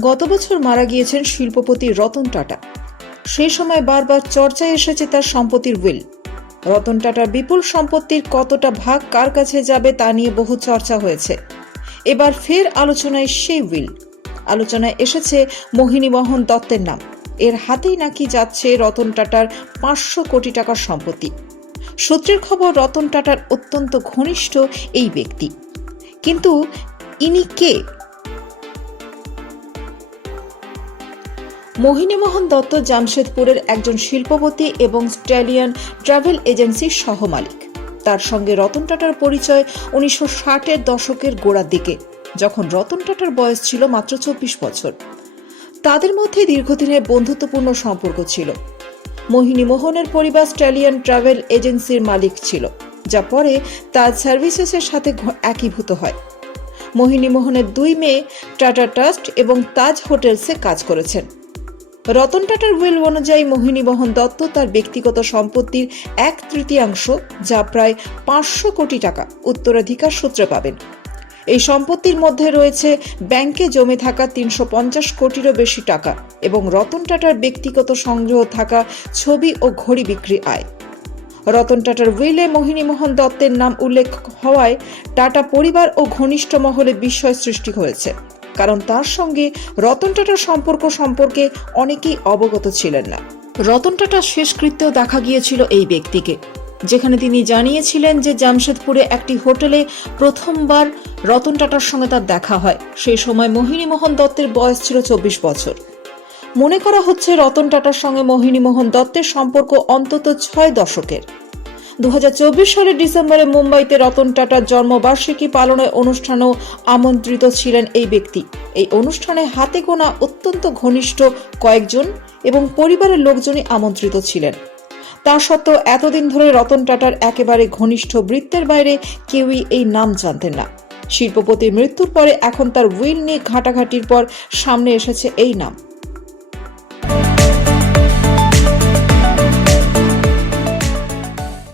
গত বছর মারা গিয়েছেন শিল্পপতি রতন টাটা। সেই সময় বারবার চর্চায় এসেছে তার সম্পত্তির উইল রতন টাটার বিপুল সম্পত্তির কতটা ভাগ কার কাছে যাবে তা নিয়ে বহু চর্চা হয়েছে। এবার ফের আলোচনায় সেই উইল আলোচনায় এসেছে মোহিনী মোহন দত্তের নাম। এর হাতেই নাকি যাচ্ছে রতন টাটার পাঁচশো কোটি টাকার সম্পত্তি। সূত্রের খবর, রতন টাটার অত্যন্ত ঘনিষ্ঠ এই ব্যক্তি। কিন্তু ইনি কে? মোহিনীমোহন দত্ত জামশেদপুরের একজন শিল্পপতি এবং স্ট্যালিয়ান ট্রাভেল এজেন্সির সহমালিক। তার সঙ্গে রতন টাটার পরিচয় উনিশশো ষাটের দশকের গোড়ার দিকে, যখন রতন টাটার বয়স ছিল মাত্র চব্বিশ বছর। তাদের মধ্যে দীর্ঘদিনের বন্ধুত্বপূর্ণ সম্পর্ক ছিল। মোহিনী মোহনের পরিবার স্ট্যালিয়ান ট্রাভেল এজেন্সির মালিক ছিল, যা পরে তাজ সার্ভিসেসের সাথে একীভূত হয়। মোহিনী মোহনের দুই মেয়ে টাটা ট্রাস্ট এবং তাজ হোটেলসে কাজ করেছেন। রতন টাটার উইল অনুযায়ী মোহিনী মোহন দত্ত তার ব্যক্তিগত সম্পত্তির এক তৃতীয়াংশ, যা প্রায় পাঁচশো কোটি টাকা, উত্তরাধিকার সূত্রে পাবেন। এই সম্পত্তির মধ্যে রয়েছে ব্যাংকে জমে থাকা তিনশো পঞ্চাশ কোটিরও বেশি টাকা এবং রতন টাটার ব্যক্তিগত সংগ্রহ থাকা ছবি ও ঘড়ি বিক্রি আয়। রতন টাটার উইলে মোহিনী মোহন দত্তের নাম উল্লেখ হওয়ায় টাটা পরিবার ও ঘনিষ্ঠ মহলে বিস্ময় সৃষ্টি হয়েছে। কারণ তার সঙ্গে রতন টাটার সম্পর্ক সম্পর্কে অনেকেই অবগত ছিলেন না। রতন টাটার শেষকৃত্যেও দেখা গিয়েছিল এই ব্যক্তিকে, যেখানে তিনি জানিয়েছিলেন যে জামশেদপুরে একটি হোটেলে প্রথমবার রতন টাটার সঙ্গে তার দেখা হয়। সেই সময় মোহিনী মোহন দত্তের বয়স ছিল চব্বিশ বছর। মনে করা হচ্ছে রতন টাটার সঙ্গে মোহিনী মোহন দত্তের সম্পর্ক অন্তত ছয় দশকের। চব্বিশ সালের ডিসেম্বরে মুম্বাইতে রতন টাটার জন্মবার্ষিকী পালনের অনুষ্ঠানেও আমন্ত্রিত ছিলেন এই ব্যক্তি। এই অনুষ্ঠানে হাতে গোনা অত্যন্ত ঘনিষ্ঠ কয়েকজন এবং পরিবারের লোকজনই আমন্ত্রিত ছিলেন। তা সত্ত্বেও এতদিন ধরে রতন টাটার একেবারে ঘনিষ্ঠ বৃত্তের বাইরে কেউই এই নাম জানতেন না। শিল্পপতির মৃত্যুর পরে এখন তার উইল নিয়ে ঘাটাঘাটির পর সামনে এসেছে এই নাম।